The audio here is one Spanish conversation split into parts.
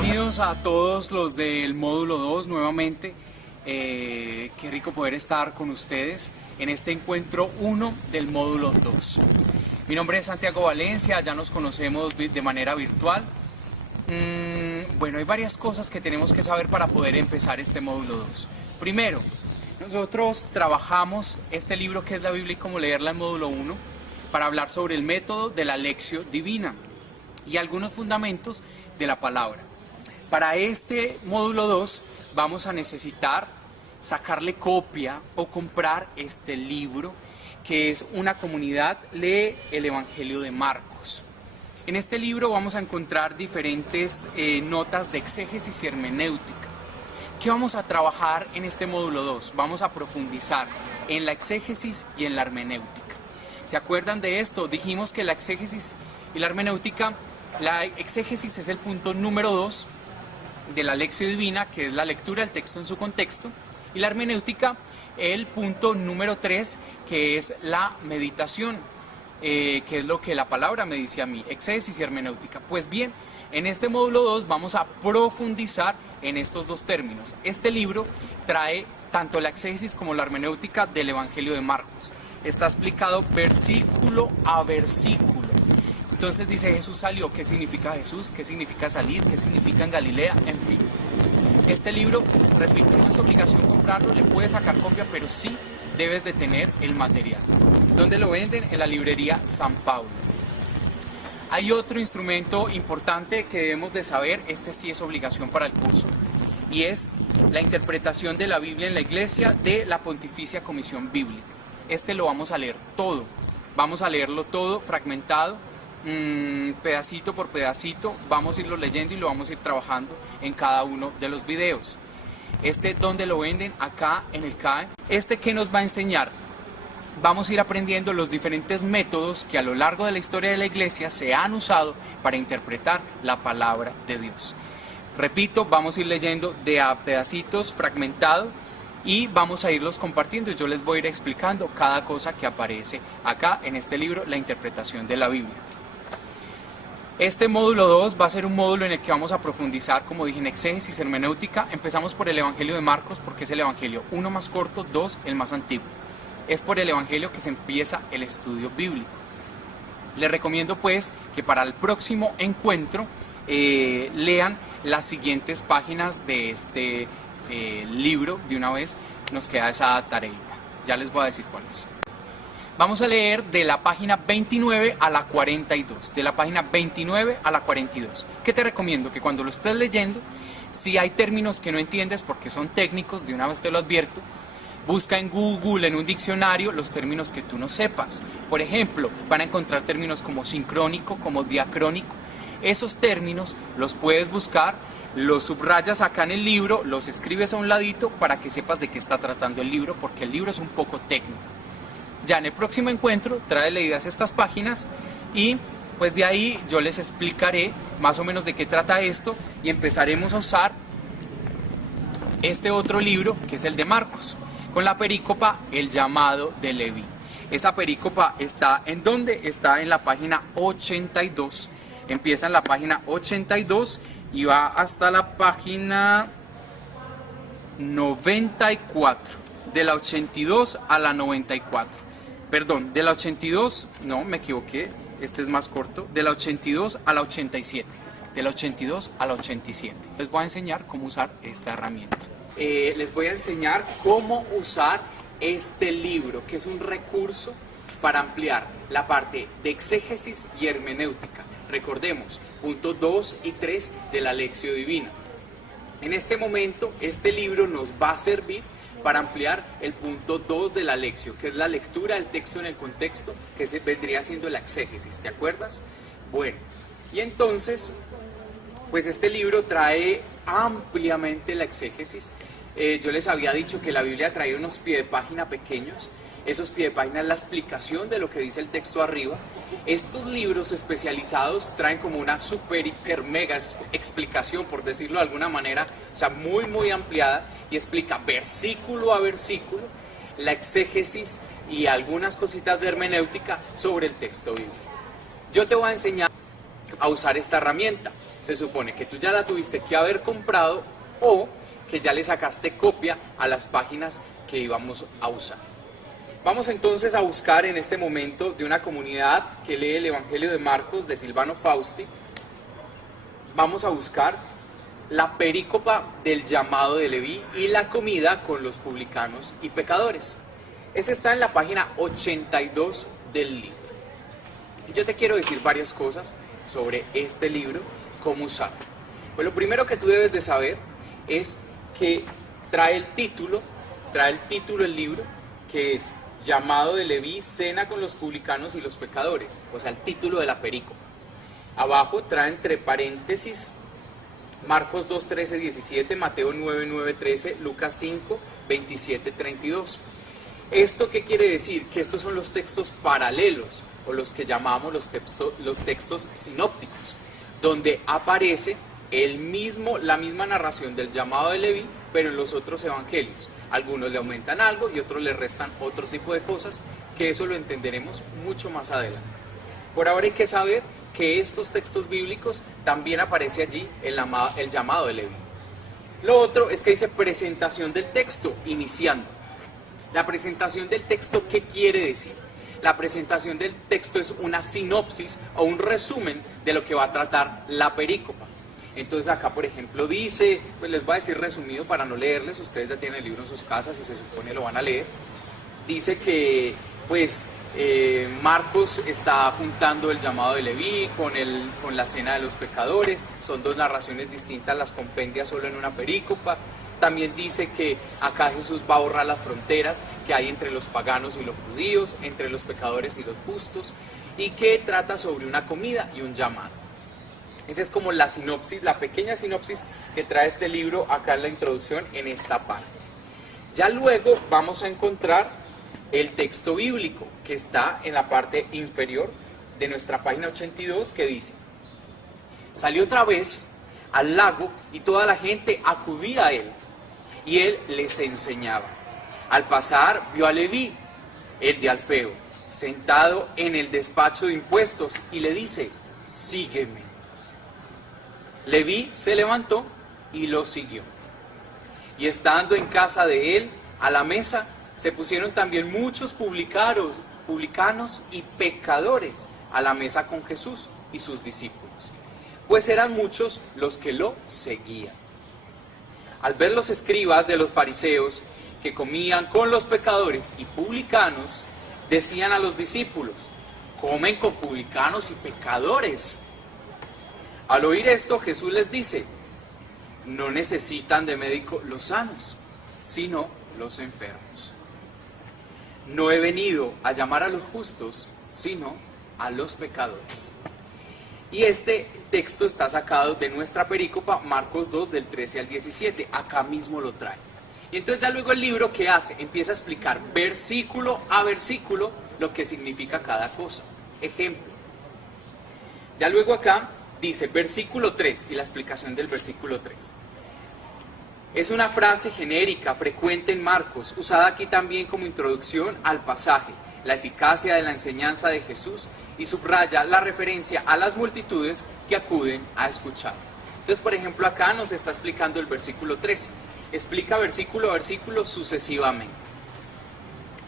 Bienvenidos a todos los del módulo 2 nuevamente. Qué rico poder estar con ustedes en este encuentro 1 del módulo 2. Mi nombre es Santiago Valencia, ya nos conocemos de manera virtual. Bueno, hay varias cosas que tenemos que saber para poder empezar este módulo 2. Primero, nosotros trabajamos este libro que es la Biblia y cómo leerla en módulo 1 para hablar sobre el método de la lección divina y algunos fundamentos de la palabra. Para este módulo 2 vamos a necesitar sacarle copia o comprar este libro que es Una comunidad lee el Evangelio de Marcos. En este libro vamos a encontrar diferentes notas de exégesis y hermenéutica. ¿Qué vamos a trabajar en este módulo 2? Vamos a profundizar en la exégesis y en la hermenéutica. ¿Se acuerdan de esto? Dijimos que la exégesis y la hermenéutica, la exégesis es el punto número 2 de la lección divina, que es la lectura del texto en su contexto, y la hermenéutica, el punto número 3, que es la meditación, que es lo que la palabra me dice a mí, exégesis y hermenéutica. Pues bien, en este módulo 2 vamos a profundizar en estos dos términos. Este libro trae tanto la exégesis como la hermenéutica del Evangelio de Marcos. Está explicado versículo a versículo. Entonces dice, Jesús salió, ¿qué significa Jesús? ¿Qué significa salir? ¿Qué significa en Galilea? En fin. Este libro, repito, no es obligación comprarlo, le puedes sacar copia, pero sí debes de tener el material. ¿Dónde lo venden? En la librería San Pablo. Hay otro instrumento importante que debemos de saber, este sí es obligación para el curso, y es la interpretación de la Biblia en la iglesia de la Pontificia Comisión Bíblica. Este lo vamos a leer todo, vamos a leerlo todo fragmentado, pedacito por pedacito, vamos a irlo leyendo y lo vamos a ir trabajando en cada uno de los videos. ¿Dónde lo venden? Acá en el CAE. ¿Qué nos va a enseñar? Vamos a ir aprendiendo los diferentes métodos que a lo largo de la historia de la iglesia se han usado para interpretar la palabra de Dios. Repito, vamos a ir leyendo de a pedacitos fragmentado y vamos a irlos compartiendo. Yo les voy a ir explicando cada cosa que aparece acá en este libro, la interpretación de la Biblia. Este módulo 2 va a ser un módulo en el que vamos a profundizar, como dije, en exégesis, hermenéutica. Empezamos por el Evangelio de Marcos porque es el Evangelio 1 más corto, 2 el más antiguo. Es por el Evangelio que se empieza el estudio bíblico. Les recomiendo pues que para el próximo encuentro lean las siguientes páginas de este libro. De una vez nos queda esa tareita. Ya les voy a decir cuáles. Vamos a leer de la página 29 a la 42, de la página 29 a la 42. ¿Qué te recomiendo? Que cuando lo estés leyendo, si hay términos que no entiendes porque son técnicos, de una vez te lo advierto, busca en Google, en un diccionario, los términos que tú no sepas. Por ejemplo, van a encontrar términos como sincrónico, como diacrónico. Esos términos los puedes buscar, los subrayas acá en el libro, los escribes a un ladito para que sepas de qué está tratando el libro, porque el libro es un poco técnico. Ya en el próximo encuentro, trae leídas estas páginas y pues de ahí yo les explicaré más o menos de qué trata esto y empezaremos a usar este otro libro que es el de Marcos, con la perícopa El llamado de Leví. Esa perícopa está ¿en dónde? Está en la página 82. Empieza en la página 82 y va hasta la página 94. De la 82 a la 94. Perdón, de la 82, no, me equivoqué, este es más corto, de la 82 a la 87. De la 82 a la 87. Les voy a enseñar cómo usar esta herramienta. Les voy a enseñar cómo usar este libro, que es un recurso para ampliar la parte de exégesis y hermenéutica. Recordemos, puntos 2 y 3 de la lección divina. En este momento, este libro nos va a servir para ampliar el punto 2 de la lección, que es la lectura del texto en el contexto, que se vendría siendo la exégesis, ¿te acuerdas? Bueno, y entonces, pues este libro trae ampliamente la exégesis. Yo les había dicho que la Biblia trae unos pie de página pequeños. Esos pie de página es la explicación de lo que dice el texto arriba. Estos libros especializados traen como una super, hiper, mega explicación, por decirlo de alguna manera, o sea, muy ampliada, y explica versículo a versículo la exégesis y algunas cositas de hermenéutica sobre el texto bíblico. Yo te voy a enseñar a usar esta herramienta. se supone que tú ya la tuviste que haber comprado o que ya le sacaste copia a las páginas que íbamos a usar. Vamos entonces a buscar en este momento de una comunidad que lee el Evangelio de Marcos de Silvano Fausti. Vamos a buscar la perícopa del llamado de Leví y la comida con los publicanos y pecadores. Ese está en la página 82 del libro. Yo te quiero decir varias cosas sobre este libro, cómo usarlo. Pues lo primero que tú debes de saber es que trae el título del libro, que es Llamado de Leví, cena con los publicanos y los pecadores, o sea, el título de la perícopa. Abajo trae entre paréntesis Marcos 2, 13, 17, Mateo 9, 9, 13, Lucas 5, 27, 32. ¿Esto qué quiere decir? Que estos son los textos paralelos, o los que llamamos los textos sinópticos, donde aparece la misma narración del llamado de Leví, pero en los otros evangelios. Algunos le aumentan algo y otros le restan otro tipo de cosas, que eso lo entenderemos mucho más adelante. Por ahora hay que saber que estos textos bíblicos también aparece allí el llamado de Leví. Lo otro es que dice presentación del texto, iniciando. La presentación del texto, ¿qué quiere decir? La presentación del texto es una sinopsis o un resumen de lo que va a tratar la perícopa. Entonces acá, por ejemplo, dice, pues les voy a decir resumido para no leerles, ustedes ya tienen el libro en sus casas y se supone lo van a leer. Dice que, pues, Marcos está juntando el llamado de Leví con la cena de los pecadores, son dos narraciones distintas, las compendia solo en una perícopa. También dice que acá Jesús va a borrar las fronteras que hay entre los paganos y los judíos, entre los pecadores y los justos, y que trata sobre una comida y un llamado. Esa es como la sinopsis, la pequeña sinopsis que trae este libro acá en la introducción en esta parte. Ya luego vamos a encontrar el texto bíblico que está en la parte inferior de nuestra página 82, que dice: salió otra vez al lago y toda la gente acudía a él y él les enseñaba. Al pasar vio a Leví, el de Alfeo, sentado en el despacho de impuestos y le dice: sígueme. Leví se levantó y lo siguió. Y estando en casa de él, a la mesa, se pusieron también muchos publicanos y pecadores a la mesa con Jesús y sus discípulos, pues eran muchos los que lo seguían. Al ver los escribas de los fariseos que comían con los pecadores y publicanos, decían a los discípulos: comen con publicanos y pecadores. Al oír esto, Jesús les dice: no necesitan de médico los sanos, sino los enfermos. No he venido a llamar a los justos, sino a los pecadores. Y este texto está sacado de nuestra perícopa, Marcos 2, del 13 al 17. Acá mismo lo trae. Y entonces ya luego el libro, ¿qué hace? Empieza a explicar versículo a versículo lo que significa cada cosa. Ejemplo. Ya luego acá dice versículo 3 y la explicación del versículo 3. Es una frase genérica, frecuente en Marcos, usada aquí también como introducción al pasaje, la eficacia de la enseñanza de Jesús, y subraya la referencia a las multitudes que acuden a escuchar. Entonces, por ejemplo, acá nos está explicando el versículo 13. Explica versículo a versículo sucesivamente.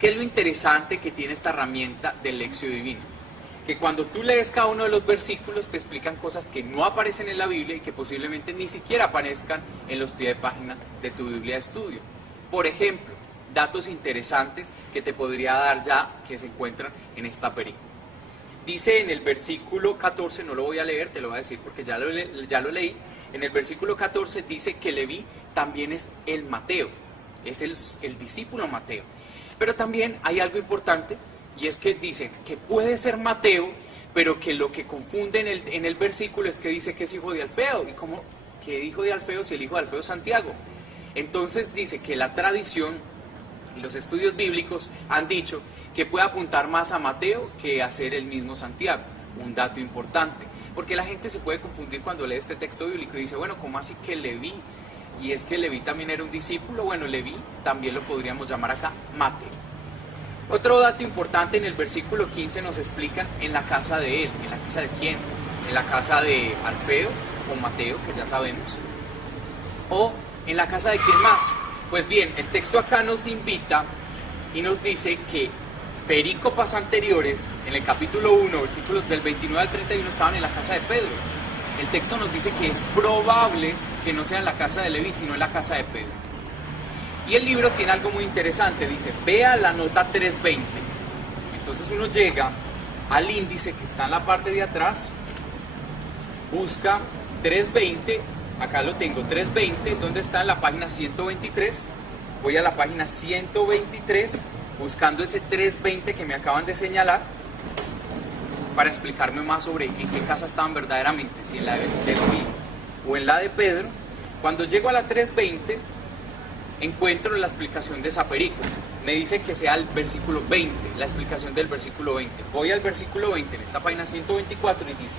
¿Qué es lo interesante que tiene esta herramienta del Lección Divina? Que cuando tú lees cada uno de los versículos te explican cosas que no aparecen en la Biblia y que posiblemente ni siquiera aparezcan en los pies de página de tu Biblia de estudio. Por ejemplo, datos interesantes que te podría dar ya que se encuentran en esta película. Dice en el versículo 14, no lo voy a leer, te lo voy a decir porque ya lo leí. En el versículo 14 dice que Leví también es el Mateo, es el discípulo Mateo. Pero también hay algo importante, y es que dicen que puede ser Mateo, pero que lo que confunde en el versículo es que dice que es hijo de Alfeo. ¿Y cómo que hijo de Alfeo si el hijo de Alfeo es Santiago? Entonces dice que la tradición y los estudios bíblicos han dicho que puede apuntar más a Mateo que a ser el mismo Santiago. Un dato importante, porque la gente se puede confundir cuando lee este texto bíblico y dice, bueno, ¿cómo así que Leví? Y es que Leví también era un discípulo. Bueno, Leví también lo podríamos llamar acá Mateo. Otro dato importante, en el versículo 15 nos explican en la casa de él. ¿En la casa de quién? En la casa de Alfeo con Mateo, que ya sabemos, o en la casa de quién más. Pues bien, el texto acá nos invita y nos dice que perícopas anteriores, en el capítulo 1, versículos del 29 al 31, estaban en la casa de Pedro. El texto nos dice que es probable que no sea en la casa de Leví, sino en la casa de Pedro. Y el libro tiene algo muy interesante, dice, vea la nota 320. Entonces uno llega al índice que está en la parte de atrás, busca 320, acá lo tengo, 320, ¿dónde está? En la página 123. Voy a la página 123, buscando ese 320 que me acaban de señalar, para explicarme más sobre en qué casa estaban verdaderamente, si en la de Leví o en la de Pedro. Cuando llego a la 320, encuentro la explicación de esa perícopa. Me dice que sea el versículo 20, la explicación del versículo 20. Voy al versículo 20 en esta página 124 y dice,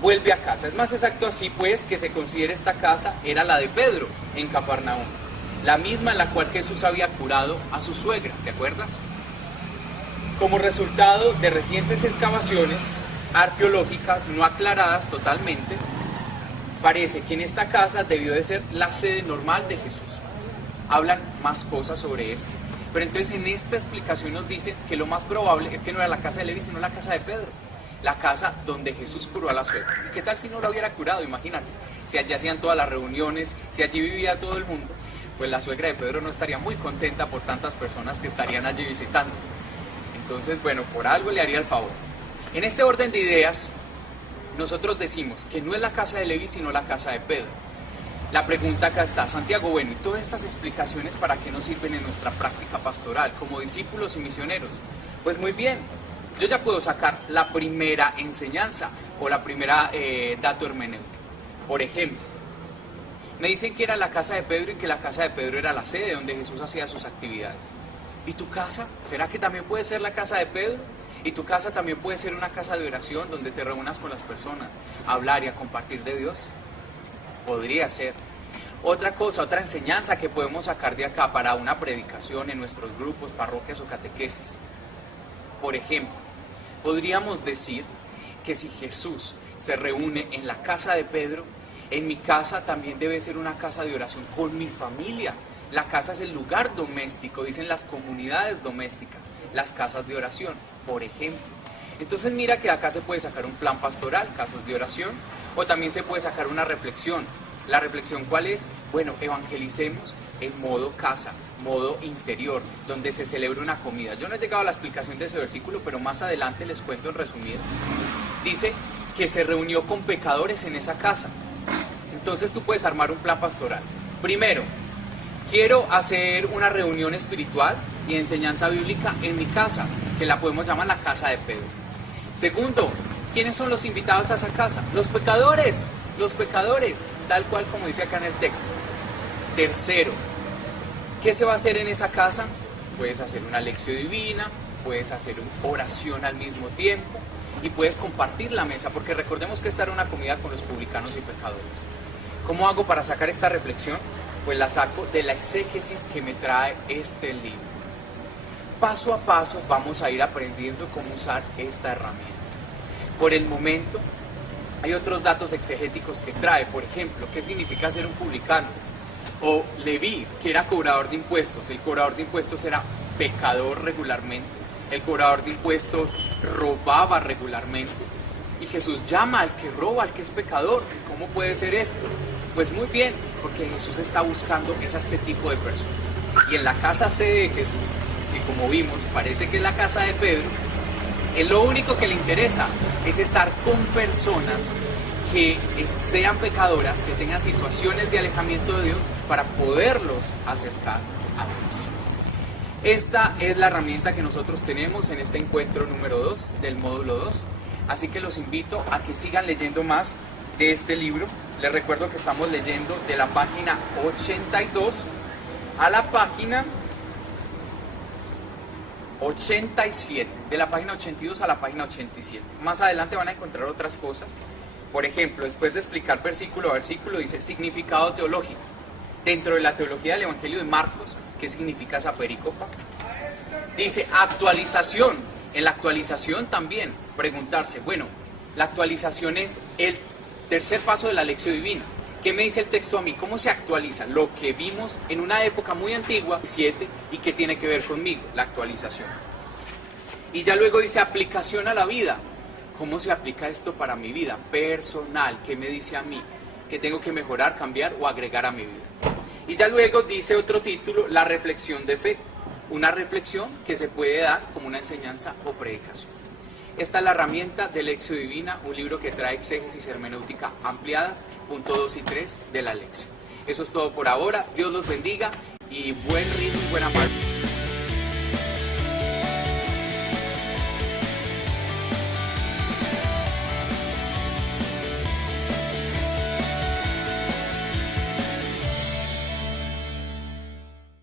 vuelve a casa. Es más exacto así pues que se considere esta casa era la de Pedro en Cafarnaúm, la misma en la cual Jesús había curado a su suegra, ¿te acuerdas? Como resultado de recientes excavaciones arqueológicas no aclaradas totalmente, parece que en esta casa debió de ser la sede normal de Jesús. Hablan más cosas sobre esto, pero entonces en esta explicación nos dice que lo más probable es que no era la casa de Leví, sino la casa de Pedro, la casa donde Jesús curó a la suegra. ¿Y qué tal si no la hubiera curado? Imagínate, si allí hacían todas las reuniones, si allí vivía todo el mundo, pues la suegra de Pedro no estaría muy contenta por tantas personas que estarían allí visitando. Entonces, bueno, por algo le haría el favor. En este orden de ideas, nosotros decimos que no es la casa de Leví, sino la casa de Pedro. La pregunta acá está, Santiago, bueno, ¿y todas estas explicaciones para qué nos sirven en nuestra práctica pastoral, como discípulos y misioneros? Pues muy bien, yo ya puedo sacar la primera enseñanza o la primera dato hermenéutico. Por ejemplo, me dicen que era la casa de Pedro y que la casa de Pedro era la sede donde Jesús hacía sus actividades. ¿Y tu casa? ¿Será que también puede ser la casa de Pedro? ¿Y tu casa también puede ser una casa de oración donde te reúnas con las personas a hablar y a compartir de Dios? Podría ser. Otra cosa, otra enseñanza que podemos sacar de acá para una predicación en nuestros grupos, parroquias o catequesis. Por ejemplo, podríamos decir que si Jesús se reúne en la casa de Pedro, en mi casa también debe ser una casa de oración con mi familia. La casa es el lugar doméstico, dicen las comunidades domésticas, las casas de oración, por ejemplo. Entonces mira que acá se puede sacar un plan pastoral, casas de oración, o también se puede sacar una reflexión. ¿La reflexión cuál es? Bueno, evangelicemos en modo casa, modo interior, donde se celebra una comida. Yo no he llegado a la explicación de ese versículo, pero más adelante les cuento en resumido. Dice que se reunió con pecadores en esa casa. Entonces tú puedes armar un plan pastoral. Primero, quiero hacer una reunión espiritual y enseñanza bíblica en mi casa, que la podemos llamar la casa de Pedro. Segundo, ¿quiénes son los invitados a esa casa? Los pecadores, tal cual como dice acá en el texto. Tercero, ¿qué se va a hacer en esa casa? Puedes hacer una lección divina, puedes hacer una oración al mismo tiempo y puedes compartir la mesa, porque recordemos que esta era una comida con los publicanos y pecadores. ¿Cómo hago para sacar esta reflexión? Pues la saco de la exégesis que me trae este libro. Paso a paso vamos a ir aprendiendo cómo usar esta herramienta. Por el momento, hay otros datos exegéticos que trae. Por ejemplo, ¿qué significa ser un publicano? O Leví, que era cobrador de impuestos. El cobrador de impuestos era pecador regularmente. El cobrador de impuestos robaba regularmente. Y Jesús llama al que roba, al que es pecador. ¿Cómo puede ser esto? Pues muy bien, porque Jesús está buscando es a este tipo de personas. Y en la casa sede de Jesús, que como vimos parece que es la casa de Pedro, lo único que le interesa es estar con personas que sean pecadoras, que tengan situaciones de alejamiento de Dios para poderlos acercar a Dios. Esta es la herramienta que nosotros tenemos en este encuentro número 2 del módulo 2. Así que los invito a que sigan leyendo más de este libro. Les recuerdo que estamos leyendo de la página 82 a la página 87, de la página 82 a la página 87. Más adelante van a encontrar otras cosas. Por ejemplo, después de explicar versículo a versículo, dice significado teológico. Dentro de la teología del Evangelio de Marcos, ¿qué significa esa perícopa? Dice actualización. En la actualización también preguntarse, bueno, la actualización es el Tercer paso de la lección divina. ¿Qué me dice el texto a mí? ¿Cómo se actualiza lo que vimos en una época muy antigua, 7, y qué tiene que ver conmigo? La actualización. Y ya luego dice aplicación a la vida. ¿Cómo se aplica esto para mi vida personal? ¿Qué me dice a mí? ¿Qué tengo que mejorar, cambiar o agregar a mi vida? Y ya luego dice otro título, la reflexión de fe. Una reflexión que se puede dar como una enseñanza o predicación. Esta es la herramienta de Lección Divina, un libro que trae exégesis y hermenéutica ampliadas, punto 2 y 3 de la lección. Eso es todo por ahora, Dios los bendiga y buen ritmo y buena marcha.